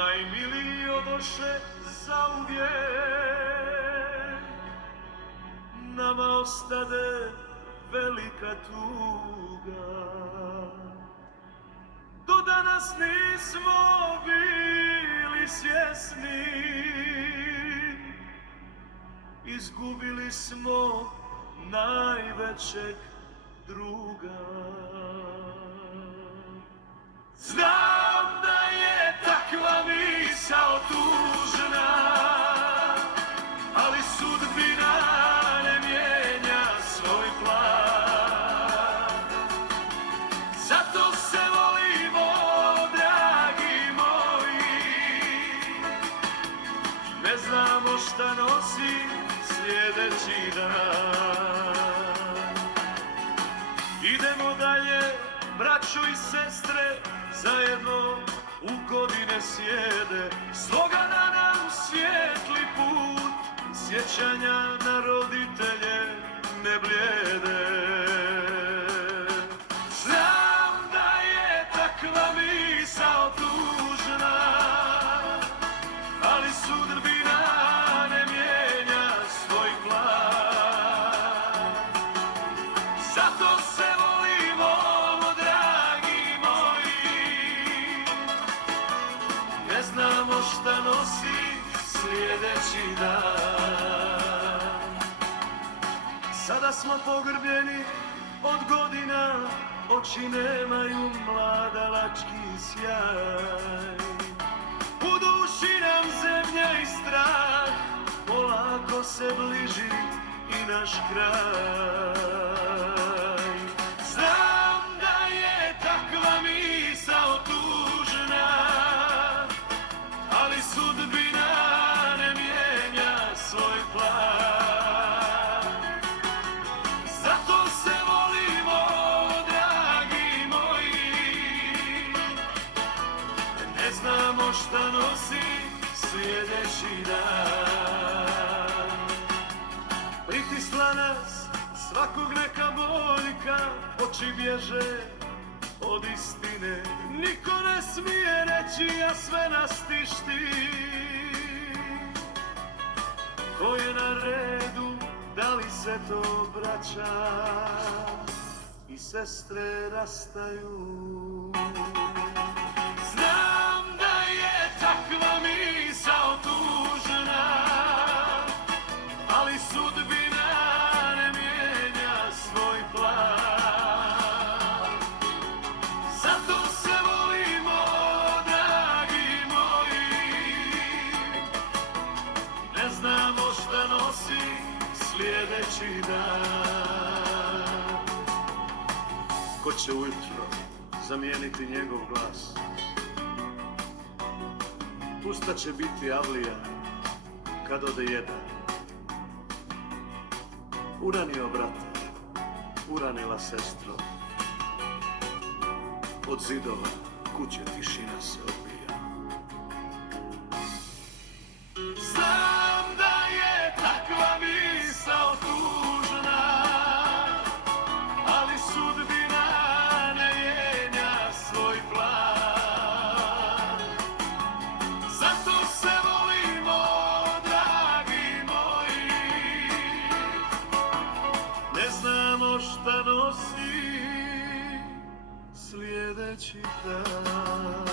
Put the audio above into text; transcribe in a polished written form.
najmiliji odoše zauvijek. Nama ostade velika tuga, do danas nismo bili svjesni, izgubili smo najvećeg druga. Znam da je takva misao tužna, ali sudbina ne mijenja svoj plan. Zato se volimo, dragi moji, ne znamo šta nosi sljedeći dan. Idemo dalje, braćo i sestre, zajedno u godine sjede. Sloga da nam svijetli put, sjećanja na roditelje ne blijede. Znam da je takva misao tužna, ali sudbina ne mijenja svoj plan. Zato se volimo, dragi moji, ne znamo šta nosi sljedeći dan. Sada smo pogrbljeni od godina, oči nemaju mladalački sjaj. U duši nam zemlja i strah, polako se bliži i naš kraj. Znam da je takva misao tužna, ali sudbina ne mijenja svoj plan. Zato se volimo, dragi moji, ne znamo šta nosi sljedeći dan. Pritisla nas svakog neka boljka, oči bježe od istine. Niko ne smije reći, a sve nas tišti. Ko je na redu, da li se to braća i sestre rastaju? Znam da je takva misao tužna, ali sudbina ne mijenja svoj plan. Zato se volimo, dragi moji, ne znamo šta nosi sljedeći dan. Ko će ujutro zamijeniti njegov glas? Pusta će biti avlija kad ode jedan. Uranio brate, uranila sestro, od zidova kuće tišina se odbija. Znam da je takva misao tužna, ali sudbina ne mijenja svoj plan. Zato se volimo, dragi moji, ne znamo šta nosi sljedeći dan.